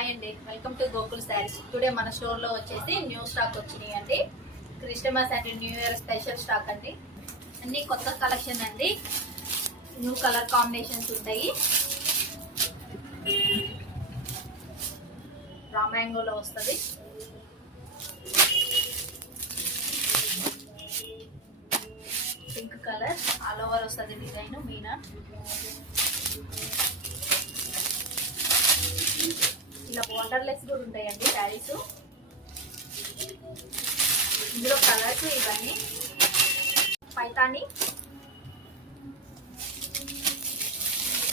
హాయ్ అండి, welcome to Gokul saris. టుడే మన స్టోర్ లో వచ్చేసి న్యూ స్టాక్ వచ్చినాయి అండి. Christmas and new year special stock అండి. అన్ని కొత్త కలెక్షన్ అండి. న్యూ కలర్ కాంబినేషన్స్ ఉంటాయి. రా మ్యాంగోలో వస్తుంది. పింక్ కలర్ ఆల్ ఓవర్ వస్తుంది డిజైన్ మీనా. ఇలా బార్డర్లెస్ కూడా ఉంటాయండి శారీస్. ఇందులో కలర్స్ ఇవన్నీ పైతాని,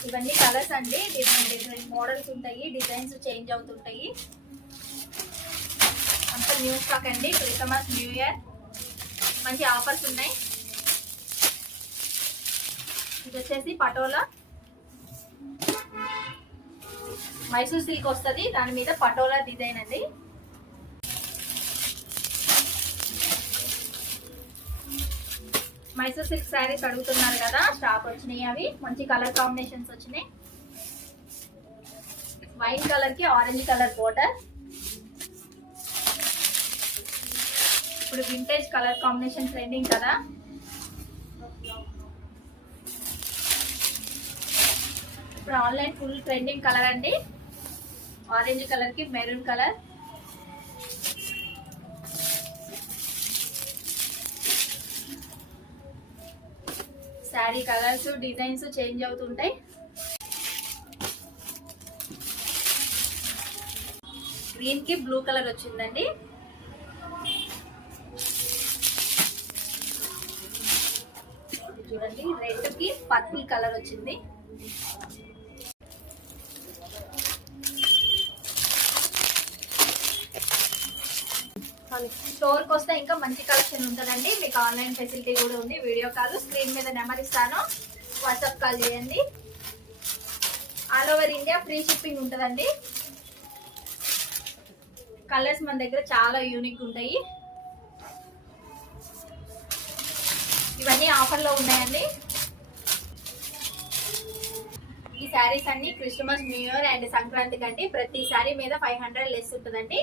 ఇవన్నీ కలర్స్ అండి. డిఫరెంట్ డిఫరెంట్ మోడల్స్ ఉంటాయి, డిజైన్స్ చేంజ్ అవుతుంటాయి. అంత న్యూ స్టాక్ అండి. క్రిస్టమస్ న్యూ ఇయర్ మంచి ఆఫర్స్ ఉన్నాయి. ఇది వచ్చేసి పటోలా మైసూర్ సిల్క్ వస్తుంది, దాని మీద పటోలా డిజైన్ అండి. మైసూర్ సిల్క్ శారీస్ అడుగుతున్నారు కదా, స్టాక్ వచ్చినాయి. అవి మంచి కలర్ కాంబినేషన్స్ వచ్చినాయి. వైట్ కలర్ కి ఆరెంజ్ కలర్ బోర్డర్. ఇప్పుడు వింటేజ్ కలర్ కాంబినేషన్ ట్రెండింగ్ కదా. ఇప్పుడు ఆన్లైన్ ఫుల్ ట్రెండింగ్ కలర్ అండి. ఆరెంజ్ కలర్ కి maroon colour. Sari colours designs change అవుతుంటాయి. గ్రీన్ కి బ్లూ కలర్ వచ్చిందండి. చూడండి, రెడ్ కి పర్పుల్ కలర్ వచ్చింది. స్టోర్ కి వస్తే ఇంకా మంచి కలెక్షన్ ఉంటుందండి. మీకు ఆన్లైన్ ఫెసిలిటీ కూడా ఉంది. వీడియో కాల్, స్క్రీన్ మీద నెంబర్ ఇస్తాను, వాట్సాప్ కాల్ చేయండి. All over India free shipping ఉంటుందండి. కలర్స్ మన దగ్గర చాలా యూనిక్ ఉంటాయి. ఇవన్నీ ఆఫర్లో ఉన్నాయండి. ఈ శారీస్ అన్ని Christmas new year and Sankranti కండి. ప్రతి శారీ మీద 500 లెస్ ఉంటుందండి.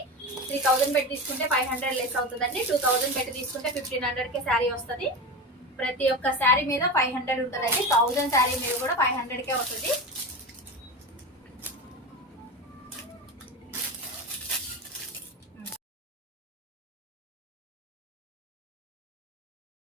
3000 పెట్టి తీసుకుంటే 500 లెస్ అవుతుందండి. 2000 పెట్టి తీసుకుంటే 1500 కే శారీ వస్తుంది. ప్రతి ఒక్క శారీ మీద 500 ఉంటుందండి. 1000 శారీ మీద కూడా 500 కే వస్తుంది.